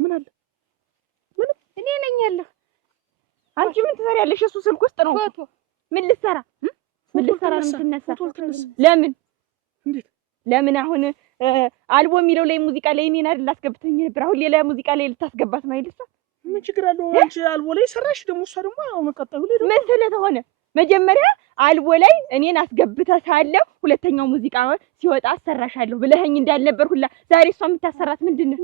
ምን አለ? እኔ ነኝ ያለሁ አንቺ ምን ትሰሪያለሽ? እሱ ስልክ ውስጥ ነው። ፎቶ ምን ልትሰራ ነው የምትነሳ? ለምን እንዴት ለምን አሁን አልቦ የሚለው ላይ ሙዚቃ ላይ እኔን አይደል አስገብተኝ ነበር። አሁን ሌላ ሙዚቃ ላይ ልታስገባት ነው አይልሳ? ምን ችግር አለው? አንቺ አልቦ ላይ ሰራሽ ደግሞ እሷ ደግሞ መቀጠሉ ላይ ምን ስለሆነ መጀመሪያ አልቦ ላይ እኔን አስገብተህ ሳለ ሁለተኛው ሙዚቃ ሲወጣ አሰራሻለሁ ብለኸኝ እንዳልነበር ሁላ ዛሬ እሷ የምታሰራት ምንድነው?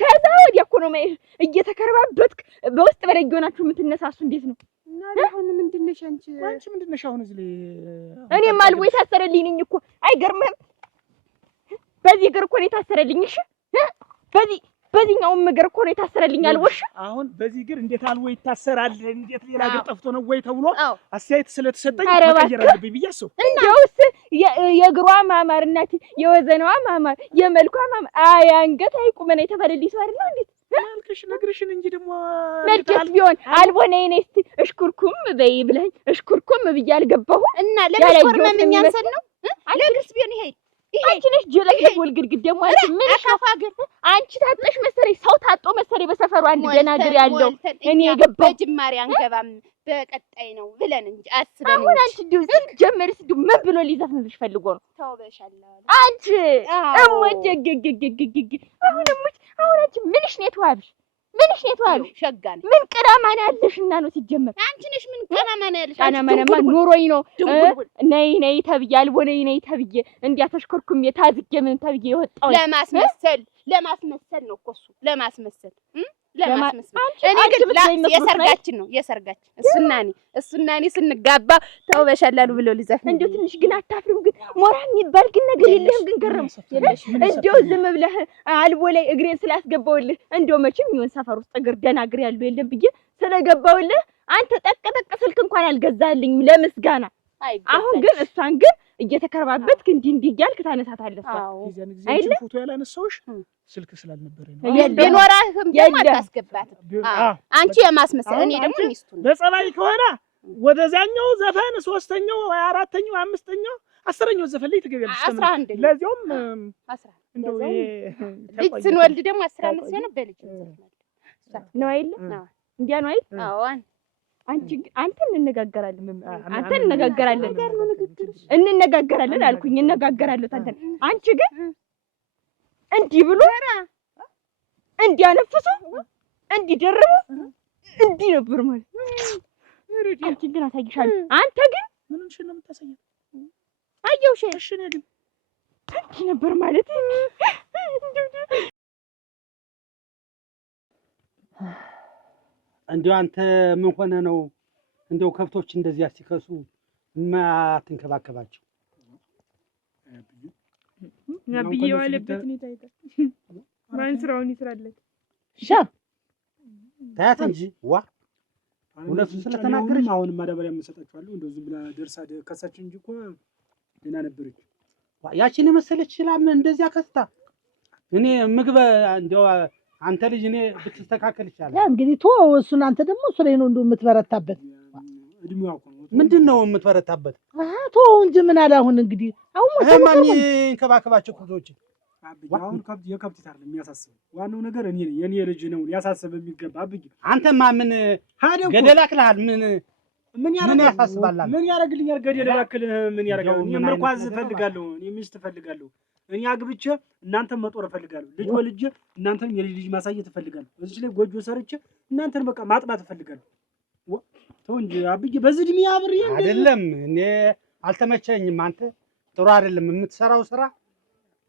ከዛ ወዲያ እኮ ነው እየተከረባበትክ በውስጥ በረጅ ሆናችሁ የምትነሳሱ እንዴት ነው? እና አሁን ምንድነሽ አንቺ ምንድነሽ አሁን እዚህ ላይ? እኔም አልቦ የታሰረልኝ ነኝ እኮ አይገርምህም? በዚህ እግር እኮ ነው የታሰረልኝ። እሺ በዚህኛውም እግር እኮ ነው የታሰረልኝ አልቦሽ። አሁን በዚህ እግር እንዴት አልቦ ይታሰራል? እንዴት ሌላ እግር ጠፍቶ ነው ወይ ተብሎ አስተያየት ስለተሰጠኝ መቀየር አለብኝ ብዬ አሰብኩ። እንደውስ የእግሯ ማማር እናት የወዘናዋ ማማር የመልኳ ማማር አንገት አይቁመን የተባለልኝ ሰው አይደል እንዴ? ማልከሽ ነግርሽን እንጂ ደግሞ መልከስ ቢሆን አልቦ ነይ እስቲ እሽኩርኩም በይ ብለኝ እሽኩርኩም ብዬ አልገባሁም። እና ለመስኮርመም የሚያንሰን ነው ለግስ ቢሆን ይሄ አንቺ ነሽ ጀለክ ወልግድግድ ደግሞ አንቺ ምን አካፋግር አንቺ ታጠሽ መሰለኝ ሰው ታጦ መሰለኝ በሰፈሩ አንድ ደናግር ያለው እኔ የገባው በጅማሬ አንገባም በቀጣይ ነው ብለን እንጂ አስበን አሁን አንቺ ዱዝ ጀመርስ ዱ ምን ብሎ ሊዘፍንልሽ ፈልጎ ነው? ተውበሻለሁ አንቺ እሞጀገገገገገ አሁን አንቺ ምንሽ ነው የተዋብሽ? ምንሽ ነው የተዋብሽ? ሸጋን ምን ቅራማን ያለሽና ነው ሲጀመር? አንቺ ነሽ ምን ቅራማን ያለሽ? ቅራማንማ ኖሮኝ ነው ነይ ተብዬ አልቦ ነይ ተብዬ እንዲያተሽኮርኩም የታዝጌ ምን ተብዬ የወጣው ለማስመሰል ነው እኮ እሱ ለማስመሰል እኔ ግን የሰርጋችን ነው እሱና እኔ ስንጋባ ተውበሻላሉ ብሎ ሊዘፍን እንደው ትንሽ ግን አታፍርም? ግን ሞራ የሚባል ግን ነገር የለህም? ግን ገረም እንደው ዝም ብለህ አልቦ ላይ እግሬን ስላስገባውልህ እንደው መቼም ይሆን ሰፈር ውስጥ እግር ደናግር ያለው የለም ብዬ ስለገባውልህ አንተ ጠቅ ስልክ እንኳን አልገዛልኝም ለምስጋና። አሁን ግን እሷን ግን እየተከረባበትክ እንዲህ እያልክ ታነሳታለህ። የዛን ጊዜ ፎቶ ያላነሳሁሽ ስልክ ስላልነበረ ነው። የኖራህም ደግሞ አታስገባትም አንቺ የማስመሰል እኔ ደግሞ ሚስቱ ነው። በጸባይ ከሆነ ወደዛኛው ዘፈን ሶስተኛው አራተኛው አምስተኛው አስረኛው ዘፈን ላይ ትገቢያለሽ። 11 ለዚያውም 11 እንደው ልጅ ስንወልድ ደግሞ 15 ነው በልጅ ነው አይደል? እንዲያ ነው አይደል? አዎ አንተ እንነጋገራለን አልኩኝ። እንነጋገራለን አንተ አንቺ ግን እንዲህ ብሎ እንዲያነፍሱ እንዲደርቡ እንዲህ ነበር ማለት አንቺ ግን አሳይሻለሁ። አንተ ግን ምን እንሽ ነው የምታሳየው? አየውሽ እሺ ነው ግን እንዲህ ነበር ማለት እንደው አንተ ምን ሆነ ነው እንደው ከብቶች እንደዚያ ሲከሱ ማትንከባከባቸው? ነብዬ ዋለበት ነው ታይታ ማን ስራውን ይስራለት ታያት እንጂ ዋ ሁለቱን ስለተናገረች አሁን ማዳበሪያ የምሰጣችኋለሁ። እንደው ዝም ብላ ደርሳ ከሳች እንጂ እኮ ደህና ነበረች። ያቺን መሰለች ይችላል እንደዚያ ከስታ እኔ ምግብ እንደው አንተ ልጅ እኔ ብትስተካከል ይችላል። ያ እንግዲህ ቶ እሱን አንተ ደግሞ እሱ ላይ ነው እንደው የምትበረታበት። እድሜው አቆ ምንድነው የምትበረታበት? ቶ እንጂ ምን አለ አሁን እንግዲህ አሁን ማን ይንከባከባቸው ከብቶች? አሁን የከብት አይደለም የሚያሳስበው፣ ዋናው ነገር እኔ ነኝ። የኔ ልጅ ነው ሊያሳስብ የሚገባ። አብይ አንተማ ምን ገደል አክልሃል? ምን ያሳስባል? ምን ያደርግልኛል? ገደል አክል ምን ያደርጋል? እኔ ምርኳዝ እፈልጋለሁ። እኔ ሚስት እፈልጋለሁ። እኔ አግብቼ እናንተን መጦር እፈልጋለሁ። ልጅ ወልጄ እናንተን የልጅ ልጅ ማሳየት እፈልጋለሁ። እዚህ ላይ ጎጆ ሰርቼ እናንተን በቃ ማጥባት እፈልጋለሁ። ተው እንጂ አብይ፣ በዚህ እድሜ አብሬ አይደለም እኔ አልተመቸኝም። አንተ ጥሩ አይደለም የምትሰራው ስራ።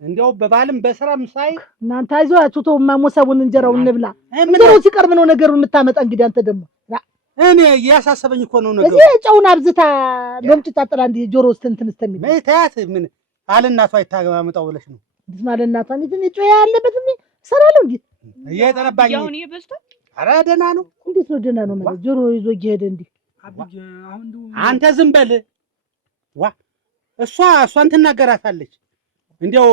እንዲያው በባልም በስራም ሳይ እናንተ አይዟችሁ ተው፣ ማሞሰቡን እንጀራውን እንብላ። እንጀራው ሲቀርብ ነው ነገሩን የምታመጣ። እንግዲህ አንተ ደግሞ እኔ ያሳሰበኝ እኮ ነው ነገሩ። እዚህ ጨውን አብዝታ ሎምጭ ታጥራ እንደ ጆሮ ውስጥ እንትን ስተሚል ታያት ምን አለናቷ አይታመጣው ብለሽ ነው እንዴ? ማለናቷ እንዴ ጮያ ያለበት እንዴ ሰራለው እንዴ? እየተረባኝ አሁን ይበስቷል። ኧረ ደህና ነው። እንዴት ነው ደህና ነው ማለት ጆሮ ይዞ እየሄደ እንዴ? አንተ ዝም በል ዋ። እሷን ትናገራታለች። እንዲያው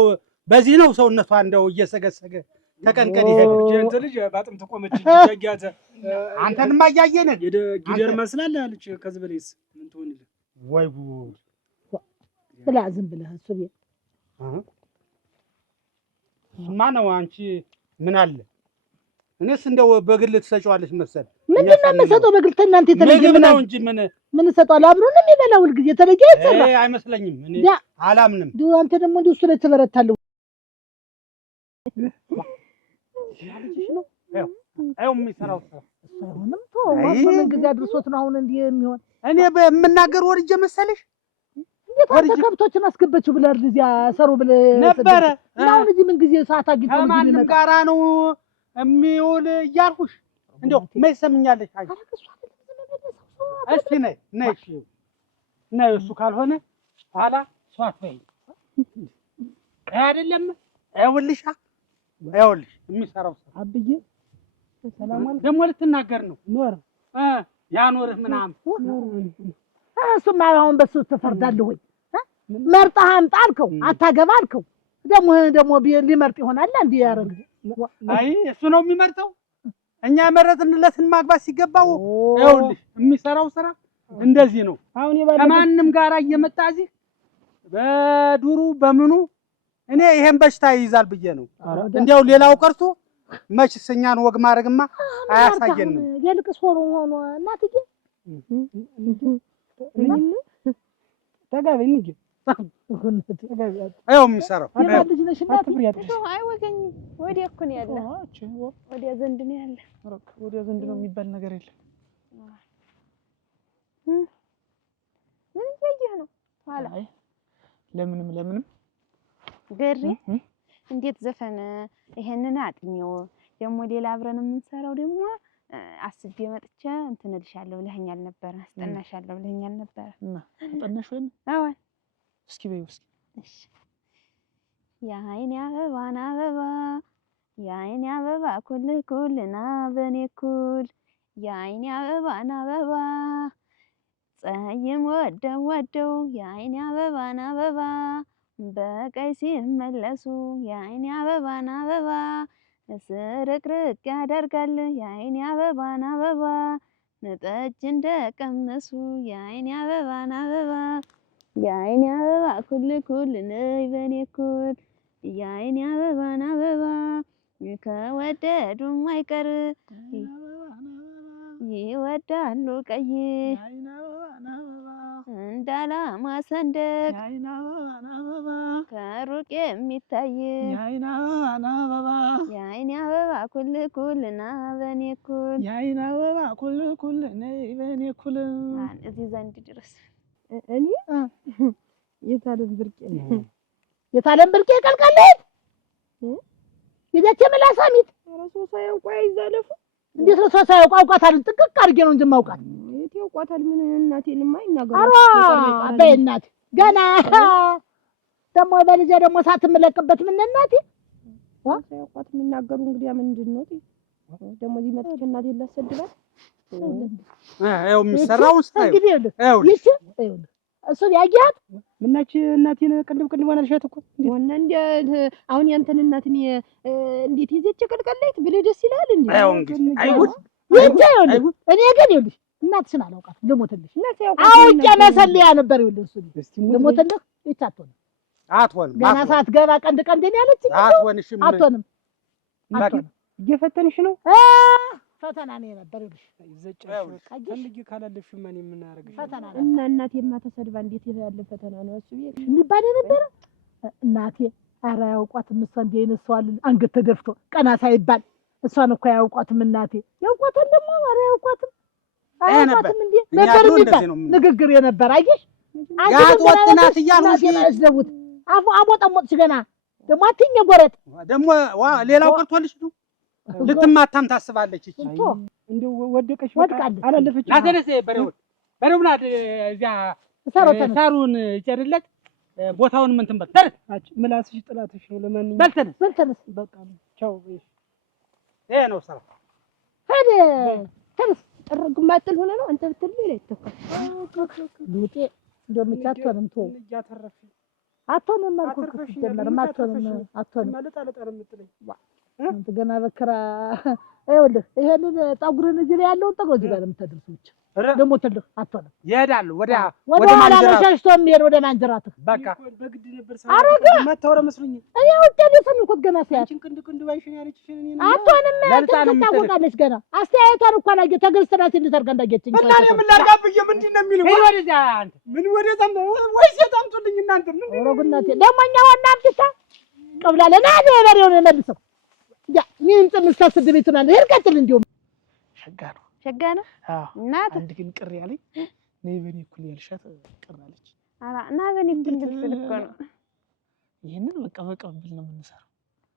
በዚህ ነው ሰውነቷ እንደው እየሰገሰገ ተቀንቀን ይሄድ ጀንተ ልጅ ባጥም ተቆመች ጃጃተ አንተንማ እያየን ጊደር መስላለህ አለች። ከዚህ በለይስ ምን ትሆንልህ? ወይ ጉድ ብላ ዝም ብለህ እሱ ቤት እሱማ ነው። አንቺ ምን አለ እኔስ እንደው በግል ትሰጪዋለሽ መሰል። ምንድን ነው የምሰጠው በግል? እናንተ የተለየ ምግብ ነው እንጂ ምን እሰጠዋለሁ? አብሮ ነው የሚበላው ሁልጊዜ የተለየ አይሰራ አይመስለኝም። እኔ አላምንም። አንተ ደግሞ እንዲሁ እሱ ላይ ትበረታለህ። አይው የሚሰራው ምንም ምን ጊዜ አድርሶት ነው አሁን እንዲህ የሚሆን? እኔ በምናገር ወርጄ መሰለሽ? እንዴት አንተ ከብቶችን አስገበችው ብለህ እዚያ ሰሩ ብለህ ነበረ። አሁን እዚህ ምን ጊዜ ሰዓት አግኝቶ ነው ከማንም ጋራ ነው የሚውል እያልኩሽ እንደው ምን ሰምኛለሽ? አይ እስኪ ነይ ነይ እሱ ካልሆነ ኋላ ሷት በይ አይደለም። ይኸውልሽ የሚሰራው አብዬ ሰላም አለ ደግሞ ልትናገር ነው ኖር ያኖርህ ምናምን እሱማ አሁን በሱ ትፈርዳለህ ወይ? መርጠህ አምጣ አልከው አታገባ አልከው። ደግሞ ሊመርጥ ይሆናል እንዴ? ያረግ አይ እሱ ነው የሚመርጠው። እኛ መረጥንለትን ማግባት ሲገባው ይኸውልሽ የሚሰራው ስራ እንደዚህ ነው። አሁን ከማንም ጋራ እየመጣ እዚህ በዱሩ በምኑ እኔ ይሄን በሽታ ይይዛል ብዬ ነው። እንዲያው ሌላው ቀርቶ መችስ እኛን ወግ ማድረግማ አያሳየንም። የልቅስ ሆኖ እናትዬ ተጋቢ እንጂ አይው የሚሰራው ልጅ ነሽ እናት አይወገኝም። ወዲያ እኮ ነው ያለ፣ ወዲያ ዘንድ ነው ያለ። ወዲያ ዘንድ ነው የሚባል ነገር የለም። ምን እያየህ ነው? ኋላ ለምንም ገሪ እንዴት ዘፈን ይሄንን አጥኚው ደግሞ ሌላ አብረን የምንሰራው ደግሞ አስቤ መጥቼ እንትን እልሻለሁ ብለኸኛል ነበር። አስጠናሻለሁ ብለኸኛል ነበር እና አጠናሽ ወይ? አዎ እስኪ በይው እስኪ። እሺ የዓይኔ አበባና አበባ የዓይኔ አበባ ኩልና በኔ ኩል የዓይኔ አበባና አበባ ፀሐይም ወደው የዓይኔ አበባና አበባ በቀይ ሲመለሱ የዓይኔ አበባና አበባ ስርቅርቅ ያደርጋል የዓይኔ አበባና አበባ ጠጅ እንደቀመሱ የዓይኔ አበባና አበባ የዓይኔ አበባ ኩል ነይ በኔ ኩል የዓይኔ አበባና አበባ ከወደዱም አይቀር ይወዳሉ ቀይ እንዳላማ ሰንደቅ ከሩቅ የሚታይ የዓይኔ አበባ ኩልና በኔ ኩል የዓይኔ አበባ ኩል ነይ በኔ ኩል እዚህ ዘንድ ድረስ እኔ የታለም ብርቄ ቀልቀለት ይዘች ምላሳሚት ራሱ ሳያውቁ አይዛለፉ። እንዴት ነው ሳያውቁ? አውቃታለሁ። ጥቅቅ አድርጌ ነው እንጂ የማውቃት። የት ያውቋታል? ምን እናቴንማ ይናገሩ። ኧረ አባዬ እናቴ ገና ደግሞ በልጄ ደግሞ ሳትመለቅበት ምን እናቴ ሳያውቋት የሚናገሩ እንግዲህ ምንድን ነው ደግሞ እዚህ መጥቼ እናቴን ላሰድባት። ይኸው የሚሰራውን ስታየው እንግዲህ ይኸውልህ እሱ ያያት ምናች እናቴን ቅንድብ ሆነ ልሻት እኮ ወና እንደ አሁን ያንተን እናትን እንዴት ይዘች ቀልቀለይት ብለህ ደስ ይላል እንዴ? አይው እንግዲህ አይጉድ እኔ ግን ይኸውልሽ እናትሽን አላውቃት ልሞትልሽ። አውቄ መሰለያ ነበር ይኸውልሽ እሱ ልሞትልህ ይቻቶን አትሆንም ገና ሳትገባ ቀንድ ነው ያለችኝ። አትሆንም እየፈተንሽ ነው ፈተና ነው የነበር ይኸውልሽ። ይዘጫሽ ፈልጊ ካላለፍሽ ማን የምናረግሽ ፈተና ነው እና እናቴማ ተሰድባ እንዴት ያለ ፈተና ነው እሱ ቤት የሚባል የነበረ እናቴ። ኧረ አያውቋትም እሷ እንዲህ አይነት ሰው አለ አንገት ተደፍቶ ቀና ሳይባል እሷን እኮ አያውቋትም እናቴ። ያውቋታል ደግሞ ኧረ አያውቋትም እንዴ ነበር የሚባል ንግግር የነበር አየሽ። ያት ወጥናት እያልኩሽ ያስደቡት አሞጠሞጥሽ ገና ደግሞ አትኝ ጎረጥ ደግሞ ሌላው ቀርቶልሽ ነው ልትማታም ታስባለች። እቺ እንደው ወደቀሽ ወድቃለች አላለፈች። ናተነስ በሬውና እዚያ ሳሩን ጨርለት ቦታውን ምን ትንበል ምላስሽ ጥላትሽ ነው። ለማንኛውም በልተነስ በቃ ቻው። ይሄ ነው ስራ ሄደ ተነስ ግማጥል ሆነ ነው አንተ ብትል ላይ ተፈካ ሉጤ እንደምቻቶንም ተው እያተረፈ አቶንም አልኩት ጀመር አቶንም ማለት አለጣለም የምትለኝ አንተ ገና በክራ ይኸውልህ ይሄንን ጠጉርን እዚህ ላይ ያለውን ጠጉር እዚህ ጋር የምታደርሰው ብቻ ደግሞ ትልህ አትሆንም። ይሄዳሉ ወደ ኋላ ነው ሸሽቶ የሚሄድ ወደ ማንጀራትህ። በቃ በግድ ነበር አረጋ ማታወራ መስሎኝ እኔ ውጭ የሰምኩት ገና ሲያት ቅንድ ባይሽን ያለችሽን እኔ አትሆንም። ታወቃለች ገና አስተያየቷን እኮ ላይ ተገዝተና ሲልሰርጋ እንዳጌችኝ እና እኔ ምን ላድርግ ብዬ ምንድን ነው የሚለው? ምን ወደዚያ አንተ ምን ወደዛ ወይስ የጣምጡልኝ እናንተ ምን ሮግናቴ ደግሞ እኛ ዋና አብታ ቀብላለና በሬውን መልሰው ያ ምን ጥምስተስድ ቤቱና ይርቀጥል እንዲሁ ሸጋ ነው ሸጋ ነው። አዎ እናት አንድ ግን ቅር ያለኝ ነይ በኔ እኩል ያልሻት ቅር አለች። ኧረ እና በኔ እኩል እኮ ነው። ይሄንን በቃ በቀብል ነው የምንሰራው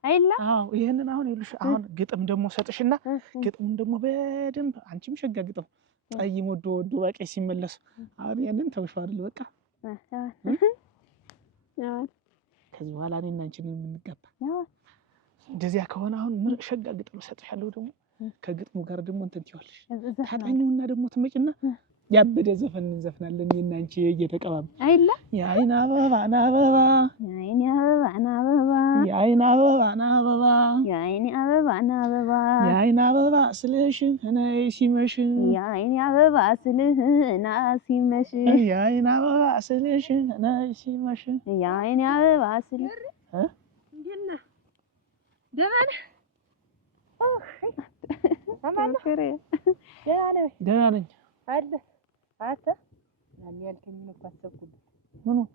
አይላ። አዎ ይሄንን አሁን ይልሽ አሁን ግጥም ደግሞ ሰጥሽና ግጥሙን ደግሞ በደንብ አንቺም ሸጋ ግጥም ጠይም ወዶ ባቄ ሲመለስ አሁን ያንን ተውሻል በቃ ከዚህ በኋላ እኔና አንቺ ነው የምንገባ። እንደዚያ ከሆነ አሁን ምርጥ ሸጋ ግጥም ሰጥሻለሁ ደግሞ ከግጥሙ ጋር ደግሞ እንትን ትይዋለሽ ታጣኙና ደግሞ ትመጭና ያበደ ዘፈን እንዘፍናለን የእና አንቺ እየተቀባበ አይላ የአይን አበባ አበባ የአይን አበባ አበባ የአይን አበባ አበባ የአይን አበባ አበባ የአይን አበባ ስልሽ ነይ ሲመሽ የአይን አበባ ስልህ ና ሲመሽ የአይን አበባ ስልሽ ነይ ሲመሽ የአይን አበባ ስልህ እንዴት ነህ? ደህና ነህ? ደህና ነኝ አለ አንተ ያን ያልከኝን እኮ አሰብኩልህ። ምኑን?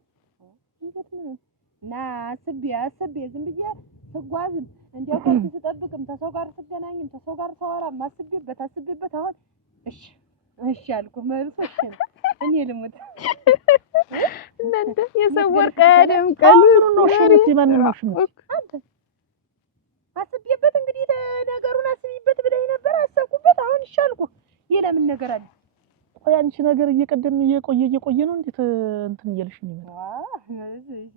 እንዴት ነው እና አስቤ ዝም ብዬ ስጓዝም እንዲያው ከብት ስጠብቅም ተሰው ጋር ስገናኝም ተሰው ጋር ሳወራም አስቤበት አሁን እሺ አልኩህ። መልሶ እሺ ነው። እኔ ልሙት እናንተ የሰው ወርቅ ያደምቃል ነው ሽሙት ይማን ነው ሽሙት አንተ አስቤበት እንግዲህ ነገሩን አስቤበት ብለኝ ነበር። አሰብኩበት አሁን እሺ አልኩህ። ሌላ ምን ነገር አለ? ቆይ አንቺ ነገር እየቀደም እየቆየ ነው እንዴት እንትን እያልሽ ነው የሚመጣው?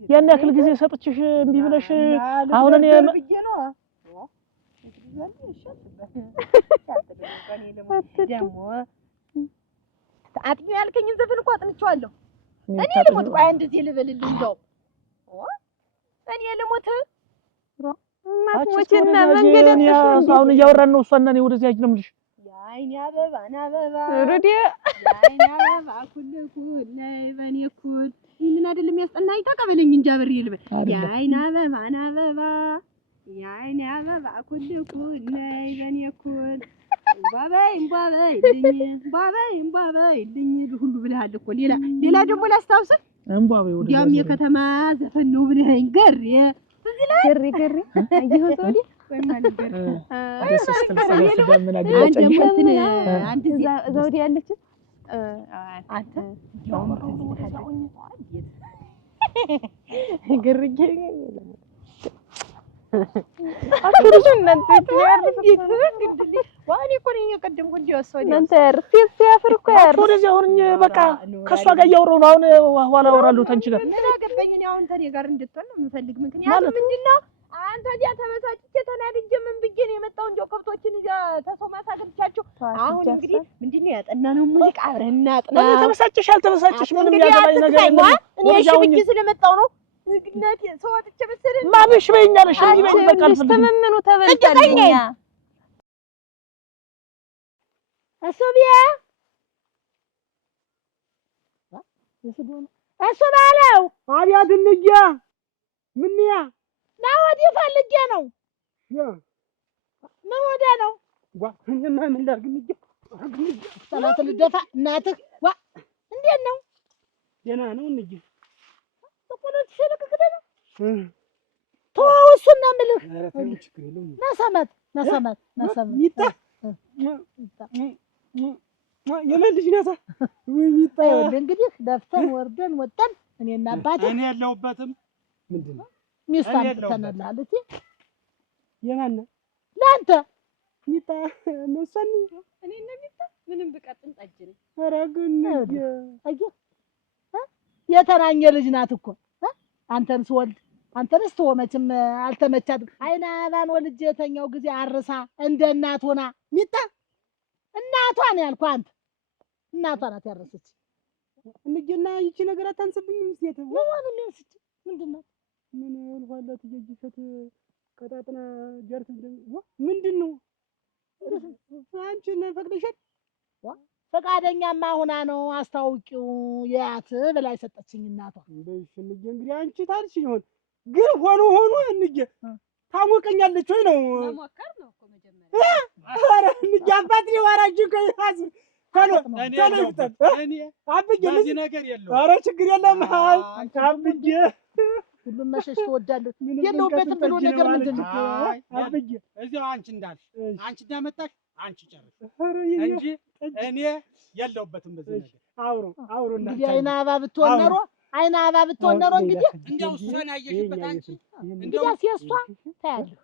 ያን ያክል ጊዜ ሰጥችሽ እምቢ ብለሽ አሁን እኔ ብዬ ነው ደግሞ አጥኚ ያልከኝን ዘፈን እኮ አጥንቼዋለሁ። እኔ ልሙት። ቆይ እንደዚህ ልበልልህ እንደው እኔ ልሙት ማትሞችና መንገድ አጥተሽ አሁን እያወራን ነው እሷና እኔ ወደዚህ አጅ ነው የምልሽ። የአይን አበባ ሩዲ የአይን አበባ ኩል ነይ በኔ ኩል ምን አይደለም የሚያስጠናኝ ተቀበለኝ እንጂ አብሬ ልበል። የአይን አበባ የአይን አበባ ኩል ነይ በኔ ኩል እምቧበይ ልኝ ሁሉ ብለሃል እኮ ሌላ ደግሞ ላስታውስህ እምቧበይ ወደ ያም የከተማ ዘፈን ነው ብለኸኝ ገሬ ገሪ አየሁት ወዲህ ደስ ስትል ስለዚህ ምን አንድ ዘውዲ ያለች አንተ ግርጌ አጥሩሽ እናንተ ዋኔ እኮ ነኝ የቀደምኩ እንዲወሰው እናንተ ርፊት ሲያፍር እኮ ያር ወደዚህ አሁን በቃ ከሷ ጋር እያወራሁ ነው። አሁን ኋላ አወራለሁ ታንቺ ጋር ምን አገባኝ እኔ አሁን ተኔ ጋር እንድትሆን ነው የምፈልግ። ምክንያቱም ምንድነው አንተ እዚያ ተመሳጭቼ ተናድጄ ምን ብዬ ነው የመጣው? እንደው ከብቶችን እዚያ ተሰው ማሳገቻቸው። አሁን እንግዲህ ምንድነው ያጠናነው ሙዚቃ አብረን እናጥና። ተመሳጭሽ አልተመሳጭሽ ምንም ያገባኝ ነገር የለም። እኔ እሺ ብዬ ስለመጣው ነው ግናቴ ሰው አጥቼ መሰለኝ ማብሽ በይኛለሽ እንጂ በይ በቃ ተመመኑ ተበልጣለኛ አሶቢያ እሱ ባለው አብያት እንያ ምንያ ና ወዲህ ፈልጌ ነው። ምን ወደ ነው ዋ እኔማ ምን ላድርግ እንያ ሰላት ልደፋ እናትህ ዋ እንዴት ነው? ደህና ነው እንጂ ተቆለች ስለከከደ ነው ተው እሱና ምልህ ኧረ ተው ችግር የለውም። ነሰመት ሚጣ የማን ልጅ ናታ? ወይ ሚጣ እንግዲህ ደፍተን ወርደን ወጣን እኔና አባትህ እኔ የለሁበትም። ምንድን ነው ሚስት አምጥተንልሃል እቴ የማን ለአንተ ሚጣ መሰኒ እኔ እና ሚጣ ምንም ብቀጥን ጠጅ ነው። ኧረ ግን አየህ የተናኘ ልጅ ናት እኮ አንተን ስወልድ አንተንስ ተወው መቼም አልተመቻትም። አይና አባን ወልጄ የተኛው ጊዜ አርሳ እንደ እናት ሆና ሚጣ እናቷን ያልኩህ አንተ እናቷ ናት ያረሰች። እንግዲህና ይቺ ነገር አታንስብኝም። ሴት ለማን የሚያንስች ምንድን ነው? ምን ወልኋላት እየጅፈት ቀጣጥና ጀርት ምንድን ነው? አንቺን ፈቅደሻል? ፈቃደኛማ ሆና ነው አስታውቂው ያት ብላ የሰጠችኝ እናቷ። በሽልዬ እንግዲህ አንቺ ታልሽ ይሆን ግን ሆኖ እንጂ ታሞቀኛለች ወይ ነው መሞከር ነው እኮ መጀመሪያ። ኧረ እንጂ አባት ሊዋራጅ ከይፋዝ በዚህ ነገር የለውም። ኧረ ችግር የለም አብዬ ሁሉም መሸሽ ትወዳለህ። የለውበትም ብሎ ነገር ምንድን ነው? አብዬ እዚያው አንቺ እንዳልሽ አንቺ እንዳመጣሽ አንቺ ጨርሽ እንጂ እኔ የለውበትም በዚህ ነገር። አውሩ እንግዲህ አይነ አበባ ብትሆን ኖሮ እንግዲህ እንደው እሷን አየሽበት አንቺ እንግዲህ እሷ ታያለህ